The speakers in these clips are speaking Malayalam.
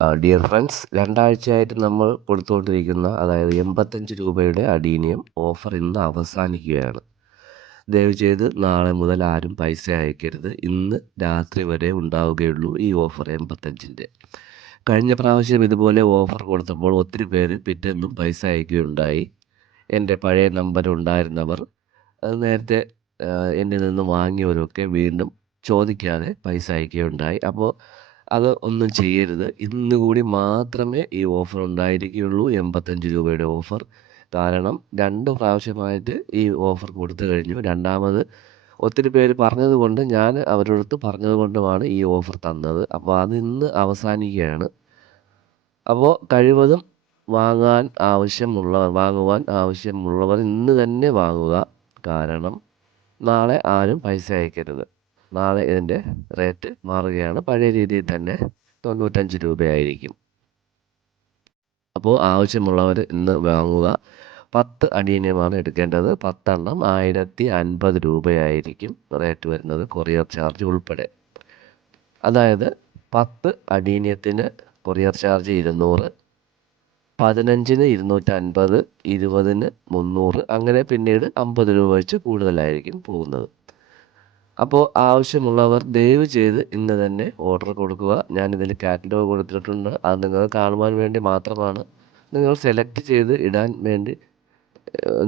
ഡിയർ ഫ്രണ്ട്സ്, രണ്ടാഴ്ചയായിട്ട് നമ്മൾ കൊടുത്തുകൊണ്ടിരിക്കുന്ന അതായത് 85 രൂപയുടെ അഡീനിയം ഓഫർ ഇന്ന് അവസാനിക്കുകയാണ്. ദയവ് ചെയ്ത് നാളെ മുതൽ ആരും പൈസ അയക്കരുത്. ഇന്ന് രാത്രി വരെ ഉണ്ടാവുകയുള്ളൂ ഈ ഓഫർ 85-ൻ്റെ. കഴിഞ്ഞ പ്രാവശ്യം ഇതുപോലെ ഓഫർ കൊടുത്തപ്പോൾ ഒത്തിരി പേര് പിറ്റേന്നും പൈസ അയക്കുകയുണ്ടായി. എൻ്റെ പഴയ നമ്പർ ഉണ്ടായിരുന്നവർ അത് നേരത്തെ എന്നിൽ നിന്ന് വാങ്ങിയവരൊക്കെ വീണ്ടും ചോദിക്കാതെ പൈസ അയക്കുകയുണ്ടായി. അപ്പോൾ അത് ഒന്നും ചെയ്യരുത്. ഇന്ന് കൂടി മാത്രമേ ഈ ഓഫർ ഉണ്ടായിരിക്കുകയുള്ളൂ, 85 രൂപയുടെ ഓഫർ. കാരണം 2 പ്രാവശ്യമായിട്ട് ഈ ഓഫർ കൊടുത്തു കഴിഞ്ഞു. രണ്ടാമത് ഒത്തിരി പേര് പറഞ്ഞതുകൊണ്ട് ഞാൻ അവരടുത്ത് പറഞ്ഞതുകൊണ്ടുമാണ് ഈ ഓഫർ തന്നത്. അപ്പോൾ അത് ഇന്ന് അവസാനിക്കുകയാണ്. അപ്പോൾ കഴിവതും വാങ്ങുവാൻ ആവശ്യമുള്ളവർ ഇന്ന് തന്നെ വാങ്ങുക. കാരണം നാളെ ആരും പൈസ അയക്കരുത്. നാളെ ഇതിൻ്റെ റേറ്റ് മാറുകയാണ്. പഴയ രീതിയിൽ തന്നെ 95 രൂപയായിരിക്കും. അപ്പോൾ ആവശ്യമുള്ളവർ ഇന്ന് വാങ്ങുക. 10 അഡീനിയമാണ് എടുക്കേണ്ടത്. 10 എണ്ണം 1050 രൂപയായിരിക്കും റേറ്റ് വരുന്നത്, കൊറിയർ ചാർജ് ഉൾപ്പെടെ. അതായത് 10 അഡീനിയത്തിന് കൊറിയർ ചാർജ് 200, 15-ന് 250, 20-ന് 300, അങ്ങനെ പിന്നീട് 50 രൂപ വെച്ച് കൂടുതലായിരിക്കും പോകുന്നത്. അപ്പോൾ ആവശ്യമുള്ളവർ ദയവ് ചെയ്ത് ഇന്ന് തന്നെ ഓർഡർ കൊടുക്കുക. ഞാനിതിൽ കാറ്റലോഗ് കൊടുത്തിട്ടുണ്ട്. അത് നിങ്ങൾ കാണുവാൻ വേണ്ടി മാത്രമാണ്. നിങ്ങൾ സെലക്ട് ചെയ്ത് ഇടാൻ വേണ്ടി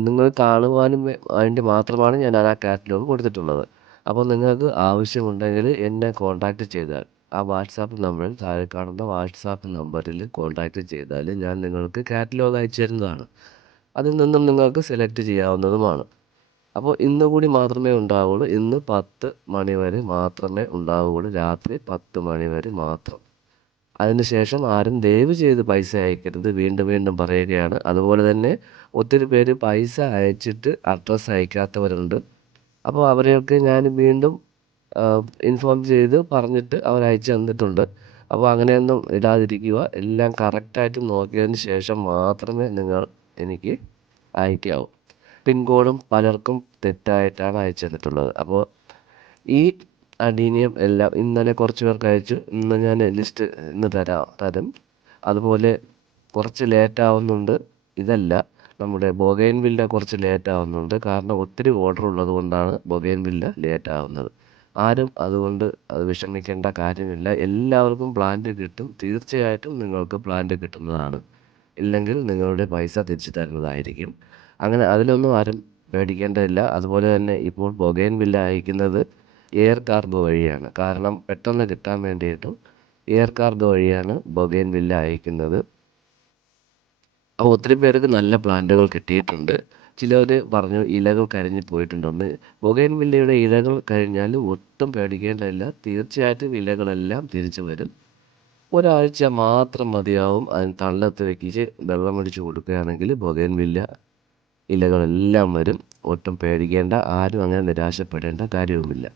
നിങ്ങൾ കാണുവാനും വേണ്ടി മാത്രമാണ് ഞാൻ ആ കാറ്റലോഗ് കൊടുത്തിട്ടുള്ളത്. അപ്പോൾ നിങ്ങൾക്ക് ആവശ്യമുണ്ടെങ്കിൽ എന്നെ കോൺടാക്റ്റ് ചെയ്താൽ ആ വാട്സാപ്പ് നമ്പറിൽ താഴെ കാണുന്ന വാട്സാപ്പ് നമ്പറിൽ കോൺടാക്റ്റ് ചെയ്താൽ ഞാൻ നിങ്ങൾക്ക് കാറ്റലോഗ് അയച്ചു തരുന്നതാണ്. അതിൽ നിന്നും നിങ്ങൾക്ക് സെലക്ട് ചെയ്യാവുന്നതുമാണ്. അപ്പോൾ ഇന്ന് കൂടി മാത്രമേ ഉണ്ടാവുകയുള്ളൂ. ഇന്ന് 10 മണി വരെ മാത്രമേ ഉണ്ടാവുകയുള്ളൂ. രാത്രി 10 മണി വരെ മാത്രം. അതിനുശേഷം ആരും ദയവ് ചെയ്ത് പൈസ അയക്കരുത്. വീണ്ടും വീണ്ടും പറയുകയാണ്. അതുപോലെ തന്നെ ഒത്തിരി പേര് പൈസ അയച്ചിട്ട് അഡ്രസ്സ് അയക്കാത്തവരുണ്ട്. അപ്പോൾ അവരെയൊക്കെ ഞാൻ വീണ്ടും ഇൻഫോം ചെയ്ത് പറഞ്ഞിട്ട് അവർ അയച്ചു തന്നിട്ടുണ്ട്. അപ്പോൾ അങ്ങനെയൊന്നും ഇടാതിരിക്കുക. എല്ലാം കറക്റ്റായിട്ട് നോക്കിയതിന് ശേഷം മാത്രമേ നിങ്ങൾ എനിക്ക് അയക്കാവൂ. പിൻകോഡും പലർക്കും തെറ്റായിട്ടാണ് അയച്ചു തന്നിട്ടുള്ളത്. അപ്പോൾ ഈ അഡീനിയം എല്ലാം ഇന്നലെ കുറച്ച് പേർക്ക് അയച്ചു. ഇന്ന് ഞാൻ ലിസ്റ്റ് ഇന്ന് തരും. അതുപോലെ കുറച്ച് ലേറ്റ് ആവുന്നുണ്ട്. ഇതല്ല, നമ്മുടെ ബൊഗെയിൻവില്ല കുറച്ച് ലേറ്റ് ആവുന്നുണ്ട്. കാരണം ഒത്തിരി ഓർഡർ ഉള്ളത് കൊണ്ടാണ് ബൊഗെയിൻവില്ല ലേറ്റ് ആവുന്നത്. ആരും അതുകൊണ്ട് അത് വിഷമിക്കേണ്ട കാര്യമില്ല. എല്ലാവർക്കും പ്ലാന്റ് കിട്ടും. തീർച്ചയായിട്ടും നിങ്ങൾക്ക് പ്ലാന്റ് കിട്ടുന്നതാണ്. ഇല്ലെങ്കിൽ നിങ്ങളുടെ പൈസ തിരിച്ചു തരുന്നതായിരിക്കും. അങ്ങനെ അതിലൊന്നും ആരും പേടിക്കേണ്ടതില്ല. അതുപോലെ തന്നെ ഇപ്പോൾ ബൊഗെയിൻവില്ല അയക്കുന്നത് എയർ കാർഗോ വഴിയാണ്. കാരണം പെട്ടെന്ന് കിട്ടാൻ വേണ്ടിയിട്ടും എയർ കാർഗോ വഴിയാണ് ബൊഗെയിൻവില്ല അയക്കുന്നത്. അപ്പോൾ ഒത്തിരി പേർക്ക് നല്ല പ്ലാന്റുകൾ കിട്ടിയിട്ടുണ്ട്. ചിലർ പറഞ്ഞു ഇലകൾ കരിഞ്ഞു പോയിട്ടുണ്ടെന്ന്. ബൊഗെയിൻവില്ലയുടെ ഇലകൾ കഴിഞ്ഞാൽ ഒട്ടും പേടിക്കേണ്ടതില്ല. തീർച്ചയായിട്ടും ഇലകളെല്ലാം തിരിച്ചു വരും. ഒരാഴ്ച മാത്രം മതിയാവും. അതിന് തണലത്ത് വെക്കിച്ച് വെള്ളമൊഴിച്ച് കൊടുക്കുകയാണെങ്കിൽ ബൊഗെയിൻവില്ല ഇലകളെല്ലാം വരും. ഒട്ടും പേടിക്കേണ്ട. ആരും അങ്ങനെ നിരാശപ്പെടേണ്ട കാര്യവുമില്ല.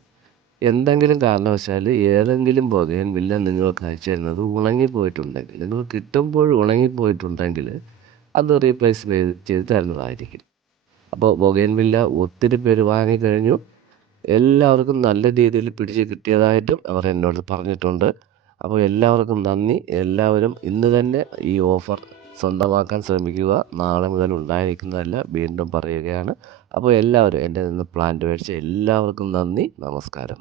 എന്തെങ്കിലും കാരണവശാൽ ഏതെങ്കിലും ബൊഗെയിൻവില്ല നിങ്ങൾക്ക് അയച്ചു തരുന്നത് ഉണങ്ങിപ്പോയിട്ടുണ്ടെങ്കിൽ, നിങ്ങൾ കിട്ടുമ്പോൾ ഉണങ്ങിപ്പോയിട്ടുണ്ടെങ്കിൽ അത് റീപ്ലേസ് ചെയ്ത് തരുന്നതായിരിക്കും. അപ്പോൾ ബൊഗെയിൻവില്ല ഒത്തിരി പേര് വാങ്ങിക്കഴിഞ്ഞു. എല്ലാവർക്കും നല്ല രീതിയിൽ പിടിച്ച് കിട്ടിയതായിട്ടും അവർ എന്നോട് പറഞ്ഞിട്ടുണ്ട്. അപ്പോൾ എല്ലാവർക്കും നന്ദി. എല്ലാവരും ഇന്ന് തന്നെ ഈ ഓഫർ സ്വന്തമാക്കാൻ ശ്രമിക്കുക. നാളെ മുതൽ ഉണ്ടായിരിക്കുന്നതല്ല, വീണ്ടും പറയുകയാണ്. അപ്പോൾ എല്ലാവരും എൻ്റെ നിന്ന് പ്ലാന്റ് മേടിച്ച എല്ലാവർക്കും നന്ദി. നമസ്കാരം.